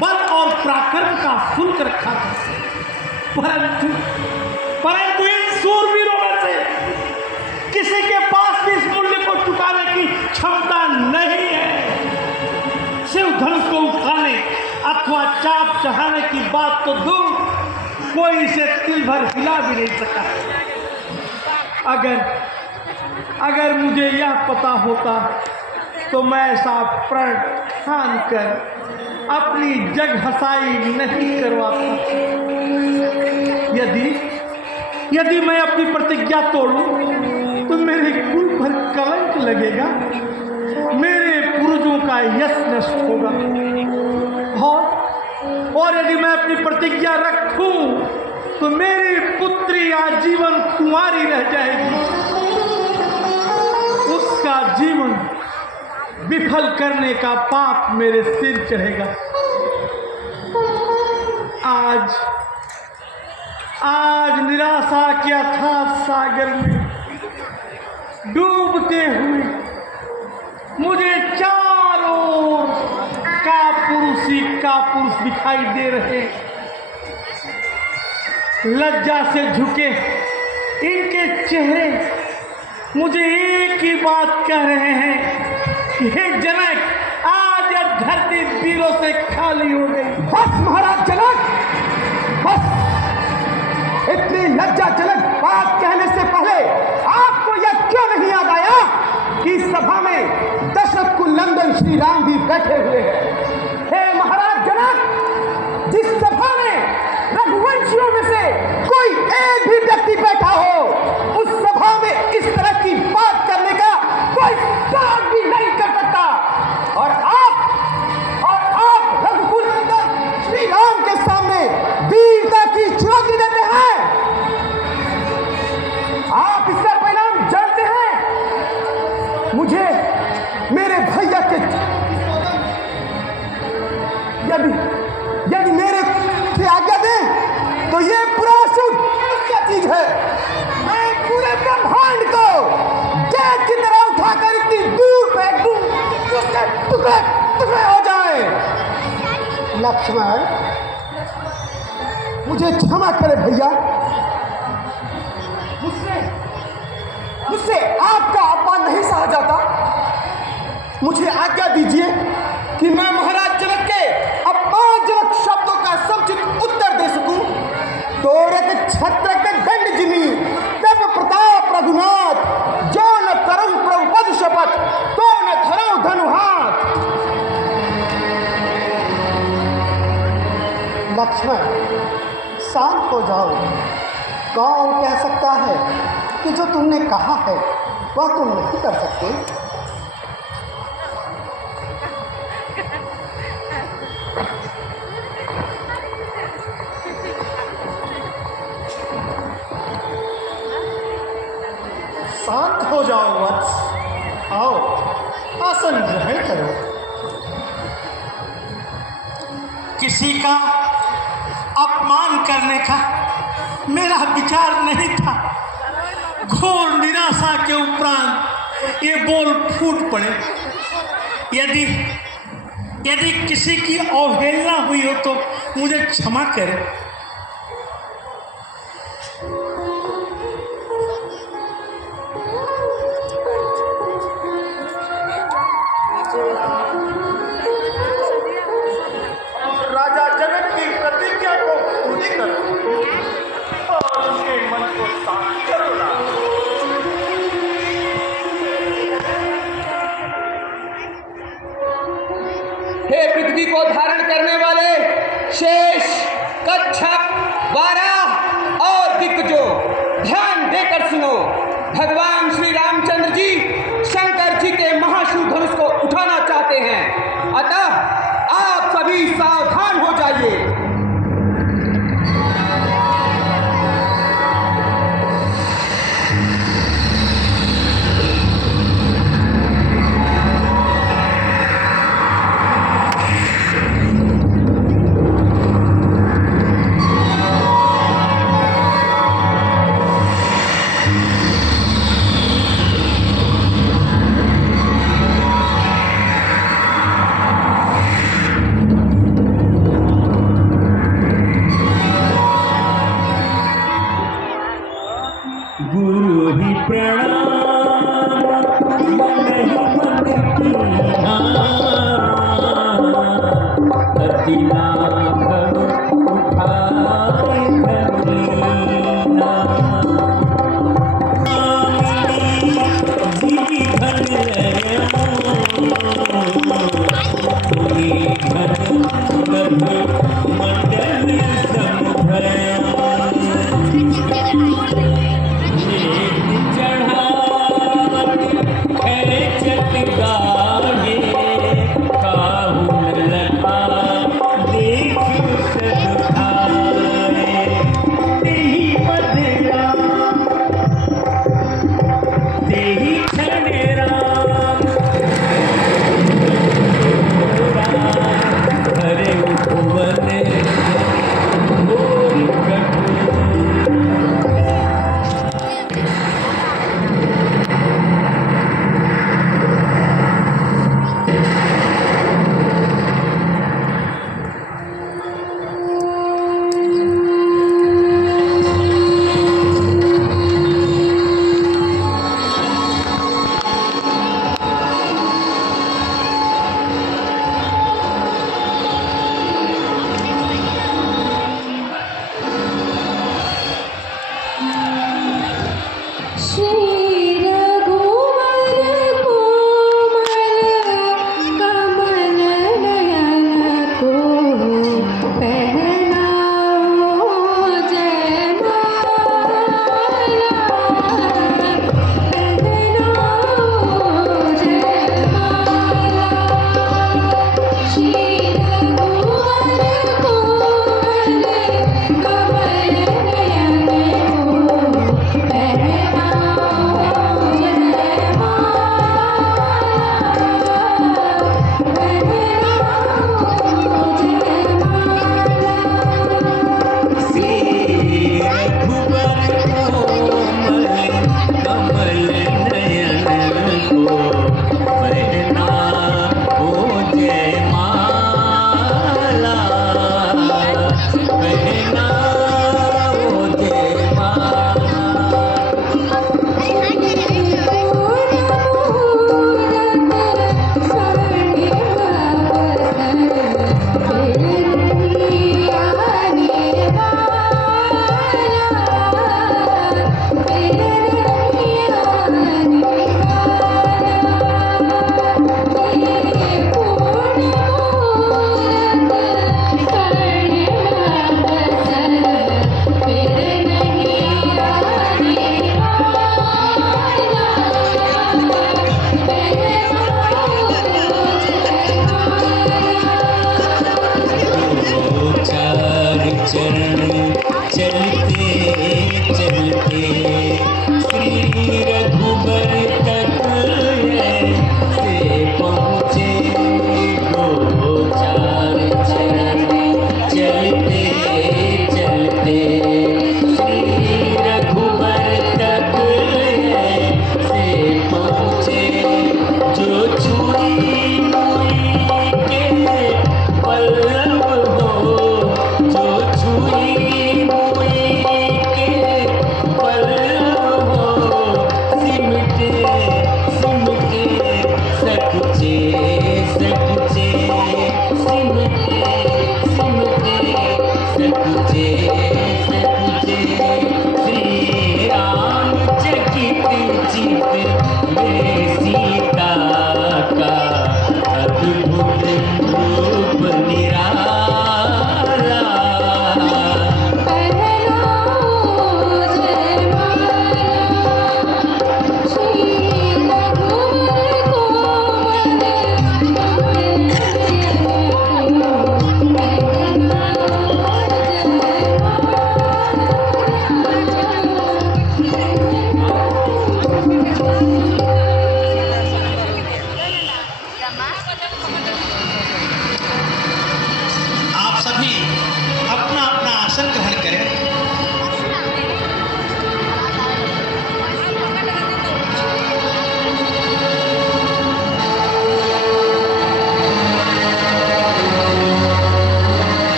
बल और पराक्रम का शुल्क रखा था, परंतु इन सूरवीरों में से किसी के पास भी इस मूल्य को चुकाने की क्षमता नहीं है। शिव धनुष को उठाने अथवा चाप चढ़ाने की बात तो दूर, कोई इसे तिल भर हिला भी नहीं सका। अगर मुझे यह पता होता तो मैं ऐसा प्रण ठान कर अपनी जग हसाई नहीं करवाता। यदि मैं अपनी प्रतिज्ञा तोड़ूं तो मेरे कुल पर कलंक लगेगा, मेरे पूर्वजों का यश नष्ट होगा, और यदि मैं अपनी प्रतिज्ञा रखूं तो मेरी पुत्री आजीवन कुंवारी रह जाएगी। उसका जीवन विफल करने का पाप मेरे सिर चढ़ेगा। आज निराशा के अथाह सागर में डूबते हुए मुझे चारों ओर कापुरुष दिखाई दे रहे। लज्जा से झुके इनके चेहरे मुझे एक ही बात कह रहे हैं कि हे जनक, आज यह धरती वीरों से खाली हो गई। बस महाराज जनक, बस। इतनी लज्जाजनक बात कहने से पहले आपको यह क्यों नहीं याद आया कि सभा में दशरथ कुलनंदन श्री राम भी बैठे हुए हैं। हे महाराज जनक, जिस सभा में रघुवंशियों में से कोई एक भी व्यक्ति बैठा हो, उस सभा में इस तरह की बात करने का कोई साहस भी नहीं कर सकता। और आप रघुकुलनंदन श्री राम के सामने वीरता की चुनौती देते हैं। आप इसका परिणाम जानते हैं। मुझे मेरे भैया के यदि मेरे से आज्ञा दें तो ये पूरा शुद्ध क्या चीज है। मैं पूरे ब्रह्मांड को जैत की तरह उठाकर इतनी दूर फेंक दूं कि उसके टुकड़े हो जाए। लक्ष्मण, मुझे क्षमा करे भैया, मुझसे आपका अपमान नहीं सहा जाता। मुझे आज्ञा दीजिए कि मैं महाराज जनक के अपमानजनक शब्दों का समुचित उत्तर दे सकूं। तोरत छत्र के दंड जिमी तब प्रताप रघुनाथ, जो न करूं प्रभुपद शपथ तो न धरऊं धनु हाथ। लक्ष्मण, शांत हो जाओ। कौन कह सकता है कि जो तुमने कहा है वह तुम नहीं कर सकते। शांत हो जाओ वत्स, आओ आसन ग्रहण करो। किसी का अपमान करने का मेरा विचार नहीं था। घोर निराशा के उपरांत ये बोल फूट पड़े। यदि किसी की अवहेलना हुई हो तो मुझे क्षमा करें। राजा जनक की प्रतिज्ञा को पूरी करो और उसके मन को शांत करो ना। हे पृथ्वी को धारण करने वाले शेष, कच्छप, वाराह और दिग्गजों, ध्यान देकर सुनो। भगवान श्री रामचंद्र जी शंकर जी के महाशिव धनुष को उठाना चाहते हैं, अतः आप सभी सावधान हो जाइए। दिला उठाए धनीना जी धन पूरी धन लभ मंडल समभया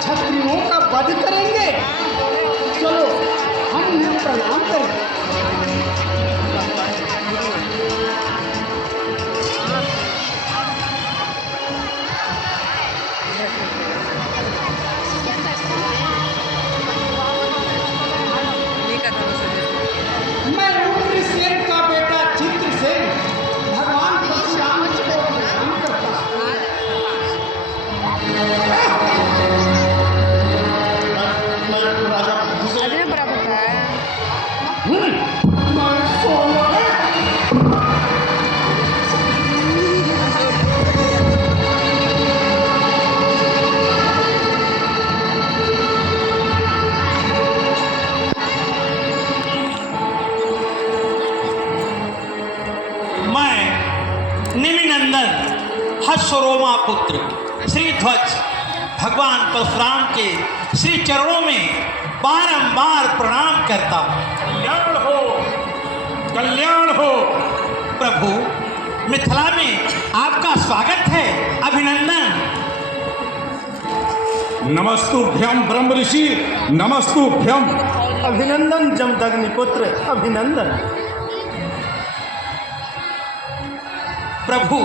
क्षत्रियों का वध करेंगे। चलो हम उन्हें प्रणाम करें। मैं रुद्रसेन का बेटा चित्रसेन भगवान परशुराम को प्रणाम करता हूँ। मैं राजा भूषण अजय बराबर का है। मैं सोना है। मैं निमिनंदन हर्षरोमा पुत्र श्री ध्वज भगवान परशुराम के श्री चरणों में बारंबार प्रणाम करता हूँ। कल्याण हो, कल्याण हो। प्रभु, मिथिला में आपका स्वागत है, अभिनंदन। नमस्तुभ्यम ब्रह्म ऋषि, नमस्तुभ्यम। अभिनंदन जमदग्नि पुत्र, अभिनंदन। प्रभु,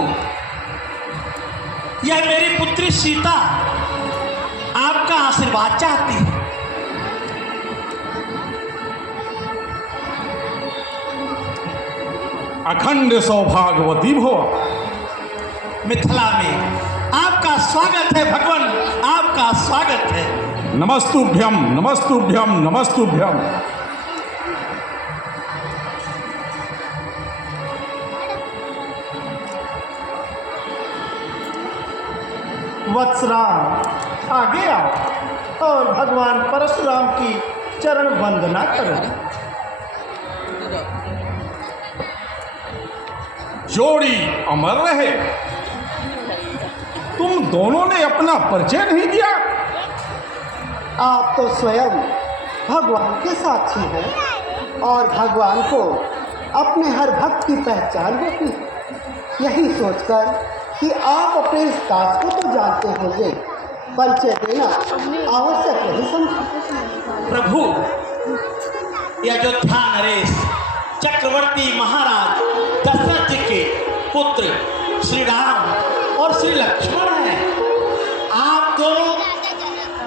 यह मेरी पुत्री सीता आपका आशीर्वाद चाहती है। अखंड सौभाग्यवती भव। मिथिला में आपका स्वागत है भगवान, आपका स्वागत है। नमस्तुभ्यम, नमस्तुभ्यम, नमस्तुभ्यम। वत्सराम आगे आओ और भगवान परशुराम की चरण वंदना करो। जोड़ी अमर रहे। तुम दोनों ने अपना परिचय नहीं दिया। आप तो स्वयं भगवान के साक्षी हैं और भगवान को अपने हर भक्त की पहचान होती है। यही सोचकर कि आप अपने इस दास को तो जानते होंगे, परिचय देना आवश्यक नहीं समझा। प्रभु, यह अयोध्या नरेश चक्रवर्ती महाराज दशरथ जी के पुत्र श्री राम और श्री लक्ष्मण हैं। आप दोनों,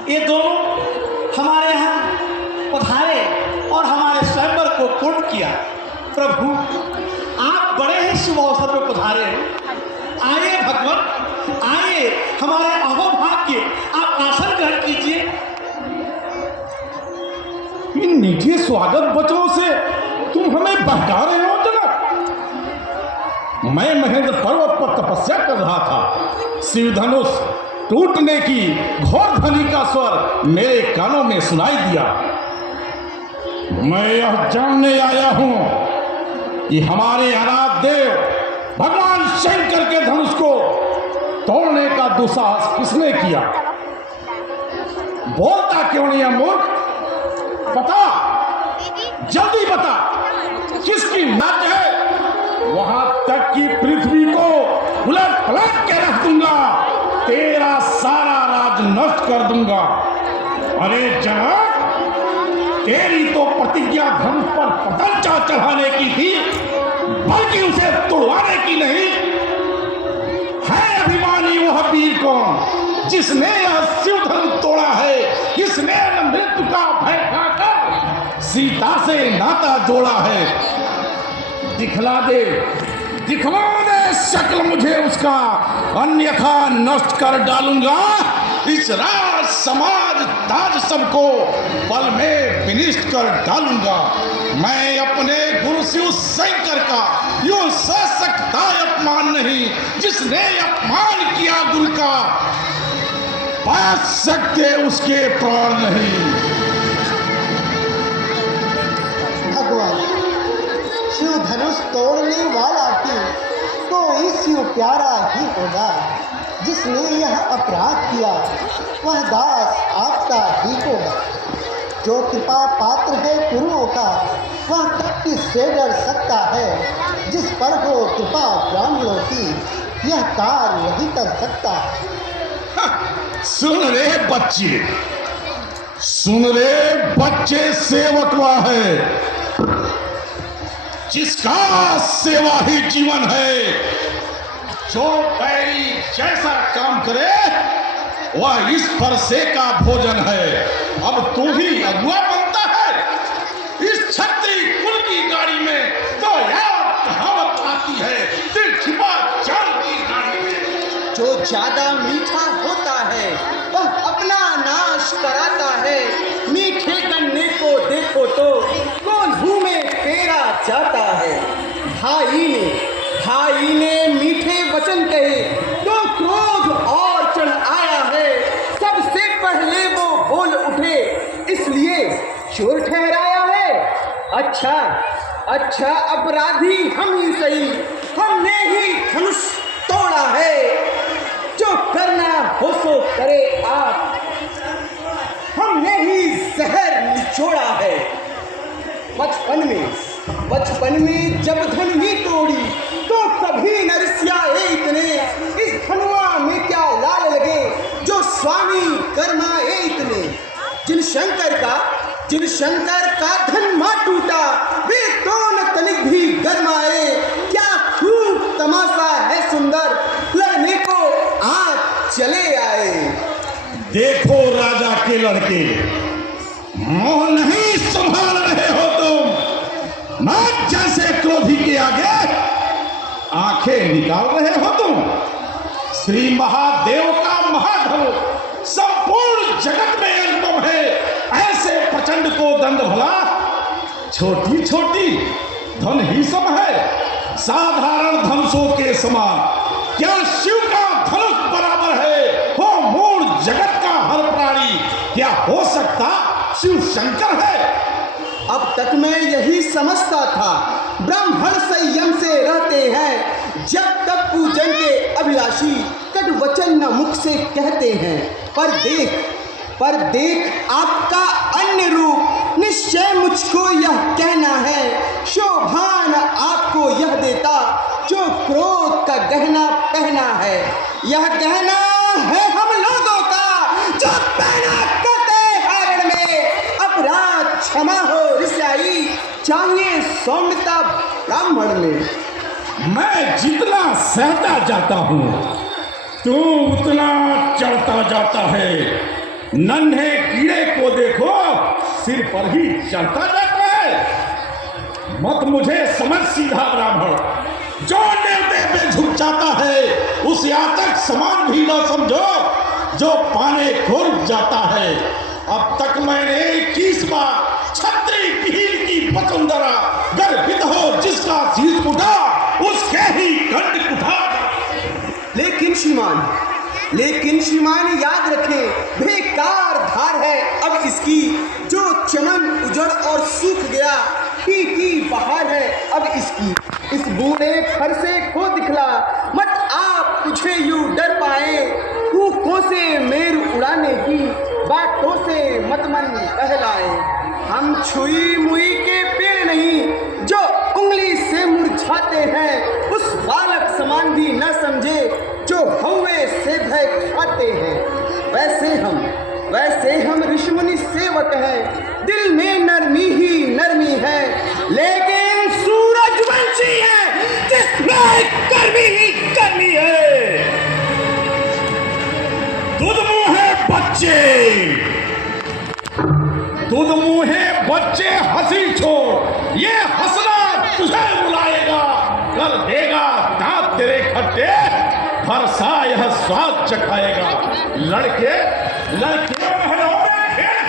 ये दोनों हमारे यहाँ पधारे और हमारे स्वयंवर को पूर्ण किया। प्रभु, आप बड़े ही शुभ अवसर पर पधारे हैं। आइए भगवान, आइए, हमारे अहोभाग्य, आप आसन ग्रहण कीजिए। इन निजी स्वागत वचनों से तुम हमें बहका रहे हो जनक। मैं महेंद्र पर्वत पर तपस्या कर रहा था। शिवधनुष टूटने की घोर ध्वनि का स्वर मेरे कानों में सुनाई दिया। मैं यह जानने आया हूं कि हमारे आराध्य देव भगवान शंकर के धनुष को तोड़ने का दुस्साहस किसने किया। बोलता क्यों नहीं है मूर्ख? बता, जल्दी बता, किसकी नाच है? वहां तक कि पृथ्वी को उलट पलट के रख दूंगा, तेरा सारा राज नष्ट कर दूंगा। अरे जनक, तेरी तो प्रतिज्ञा धनुष पर पतंचा चढ़ाने की थी, बल्कि उसे तोड़वाने की नहीं। है अभिमानी वह वीर कौन जिसने यह शिवधनुष तोड़ा है, किसने मृत्यु का भय खाकर सीता से नाता जोड़ा है। दिखला दे, दिखला दे शक्ल मुझे उसका, अन्यथा नष्ट कर डालूंगा इस राज समाज ताज सबको, पल में विनिष्ट कर डालूंगा। मैं अपने गुरु शिव शंकर का यूं सह सकता अपमान नहीं, जिसने अपमान किया गुरु का पा सकते उसके प्राण नहीं। भगवान, शिव धनुष तोड़ने वाला भी कोई शिव प्यारा ही होगा। जिसने यह अपराध किया वह दास आपका ही होगा। जो कृपा पात्र है गुरुओं का वह तब किससे डर सकता है। जिस पर हो कृपा ब्राह्मणों की यह कार्य नहीं कर सकता। हाँ, सुन रे बच्चे, सुन रे बच्चे, सेवकवा है जिसका सेवा ही जीवन है। जो पैरी जैसा काम करे वह इस परसे का भोजन है। अब तू ही अगुआ बनता है। इस छत्री कुल की गाड़ी में तो यार कहावत आती है, दिल छिपा जान की गाड़ी में। जो ज्यादा मीठा होता है वह अपना नाश कराता है। मीठे गन्ने को देखो तो कौन मुंह में पेरा जाता है। भाई ने मीठे वचन कहे तो क्रोध और चढ़ आया है। सबसे पहले वो बोल उठे इसलिए चोर ठहराया है। अच्छा अपराधी हम ही सही, हमने ही धनुष तोड़ा है। जो करना हो सो करे आप, हमने ही जहर निचोड़ा है। बचपन में जब धनुही तोड़ी तो कभी न रिसियाए इतने। इस धनुआ में क्या लाल लगे जो स्वामी कर्माए इतने। जिन शंकर का धनमा टूटा वे दोनों तनिक भी गरमाए। क्या खूब तमाशा है सुंदर, लड़ने को आज चले आए। देखो राजा के लड़के, मोह नहीं संभाल रहे हो तुम। नाग जैसे क्रोधी के आगे आंखें निकाल रहे हो तुम। श्री महादेव का महाधनुष संपूर्ण जगत में अनुपम है। ऐसे प्रचंड को दंड भला छोटी छोटी धन ही सम है। साधारण धनुषों के समान क्या शिव का धनुष बराबर है। हो मूल जगत का हर प्राणी क्या हो सकता शिव शंकर है। अब तक मैं यही समझता था ब्राह्मण संयम से रहते हैं। जब तक पूजन के अभिलाषी कट वचन न मुख से कहते हैं। पर देख आपका अन्य रूप, निश्चय मुझको यह कहना है। शोभान आपको यह देता जो क्रोध का गहना पहना है। यह गहना है हम लोगों का जो पहना करते हरण में। अपराध क्षमा हो रिसाई, चाहिए सौम्यता ब्राह्मण में। मैं जितना सहता जाता हूँ तू उतना चढ़ता जाता है। नन्हे कीड़े को देखो सिर पर ही चढ़ता जाता है। मत मुझे समझ सीधा ब्राह्मण। जो नेवते पे झुक जाता है उस यातक समान भी न समझो जो पाने को रुक जाता है। अब तक मैंने 21 बार छत्री पील की वसुंधरा गर्भित हो जिसका शीश उठा उसके ही कंठ उठा। लेकिन श्रीमान याद रखें बेकार धार है अब इसकी। जो चमन उजड़ और सूख गया की बहार है अब इसकी। इस बूढ़े फर से खो दिखला मत आप तुझे यूं डर पाए। कूकों से मेरु उड़ाने की बातों से मत मन बहलाए। हम छुई मुई के पेड़ नहीं जो उंगली से मुरझाते हैं। उस बालक समान भी न समझे जो हौवे से भय खाते हैं। वैसे हम ऋषिमुनि सेवक हैं। दिल में नरमी ही नरमी है लेकिन सूरजवंशी है जिसमें गर्मी ही गर्मी है। दूध मुँहे बच्चे हंसी छोड़, ये हंसना तुझे बुलाएगा। कल देगा दांत तेरे खट्टे, फरसा यह स्वाद चखाएगा। लड़के महलों में खेल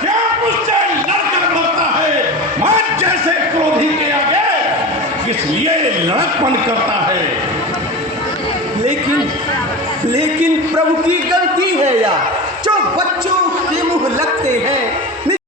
क्या मुझसे लड़कर मरता है। मैं जैसे क्रोधी के आगे किस लिए लड़कपन करता है। लेकिन प्रभु की गलती है या जो बच्चों के मुंह लगते हैं।